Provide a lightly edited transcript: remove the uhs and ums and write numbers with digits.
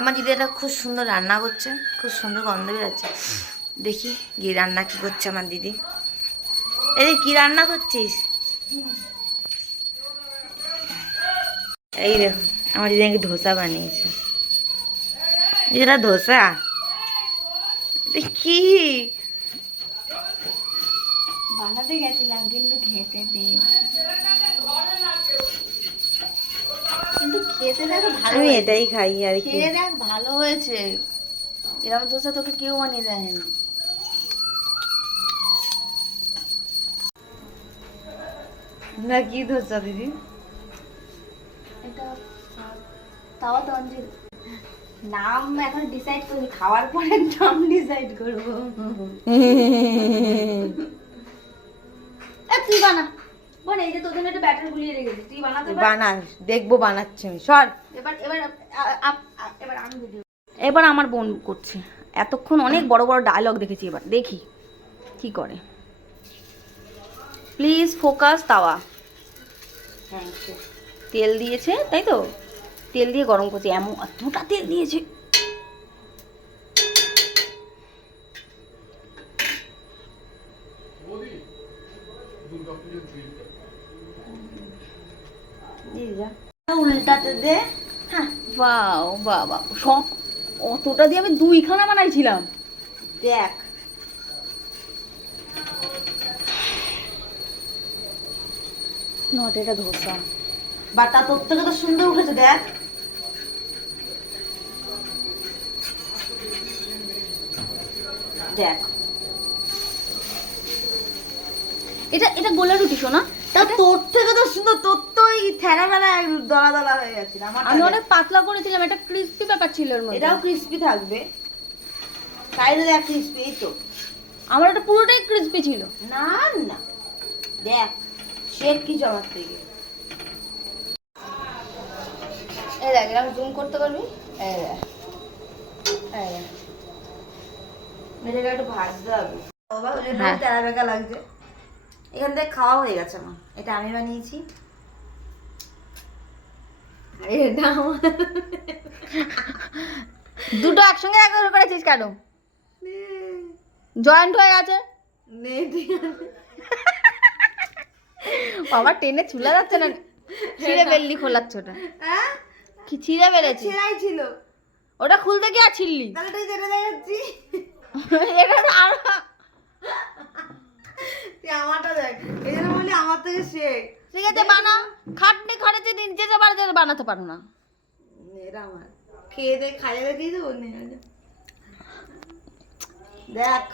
আমার দিদি এটা খুব সুন্দর রান্না করছে, খুব সুন্দর গন্ধ বেরোচ্ছে। দেখি গিয়ে রান্না কি করছে আমার দিদি। এই কি রান্না করছিস? এই দেখো আমার দিদি নাকি ধোসা বানিয়েছে। এটা ধোসা কি বানাতে গেছিলাম কিন্তু খেতে দিয়ে, কিন্তু খেতে দেখো ভালো। আমি এটাই খাই আর কি। খেয়ে দেখ ভালো হয়েছে। এরকম ধোসা তোকে কেউ বানিয়ে দেয়নি। না কি ধোসা দিদি? এটা তাওয়া তঞ্জির নাম এখন ডিসাইড করি, খাওয়ার পরে নাম ডিসাইড করবো। তুই বানা বোন, এই যে তোর জন্য একটা ব্যাটার গুলিয়ে রেখেছি, তুই বানাতে পার। বানাস, দেখবো বানাচ্ছি আমি। সর এবার এবার এবার আমি ভিডিও। এবার আমার বোন করছে। এতক্ষণ অনেক বড় বড় ডায়লগ দেখেছি, এবার দেখি কি করে। Please focus. তাওয়া তেল দিয়েছে তাই তো, তেল দিয়ে গরম করছে। এমন এতটা তেল দিয়েছে। উল্টাতে দে। হ্যাঁ বাও বাবা, সব অতটা দিয়ে আমি 2খানা বানাইছিলাম। দেখ নট এটা ধোসা, বাটা তোর থেকে তো সুন্দর উঠেছে। দেখ দেখ, এটা এটা গোলা রুটি শোনা। তা তোর থেকে তো সুন্দর, তোর তো এই থেরা বেলা দলা দলা হয়ে গেছে। আমি অনেক পাতলা করেছিলাম, এটা ক্রিস্পি ব্যাপার ছিল এর মধ্যে। এটাও ক্রিস্পি থাকবে, সাইডে দেখ ক্রিস্পি। এই তো আমার এটা পুরোটাই ক্রিস্পি ছিল। না না দেখ শেক কি জমার থেকে। এই দেখ, এরকম জুম করতে পারবি। এই দেখ, এই দেখ, এটাকে একটু ভাজতে হবে বাবা, ওই জন্য তেরা বেকা লাগছে। এখান থেকে খাওয়া হয়ে গেছে আমার। এটা আমি বানিয়েছি। এটা দুটো একসঙ্গে একবার করেছিস কেন? জয়েন্ট হয়ে গেছে। বাবা টেনে চুলা যাচ্ছে না, ছিঁড়ে বেললি খোলাচ্ছে ওটা। কি ছিঁড়ে বেড়েছে? ছেঁড়াই ছিল ওটা খুলতে গিয়ে আর ছিঁড়লি? তাহলে তুই যেটা দেখাচ্ছি এটা আর তুই আমারটা দেখ। এই জন্য বলি আমার থেকে শেখ। ঠিক আছে বানা। খাটনি খাটেছে নিজে যাবার জন্য বানাতে পারো না। এটা আমার খেয়ে দে, খাইয়ে দিয়ে দেবো। দেখ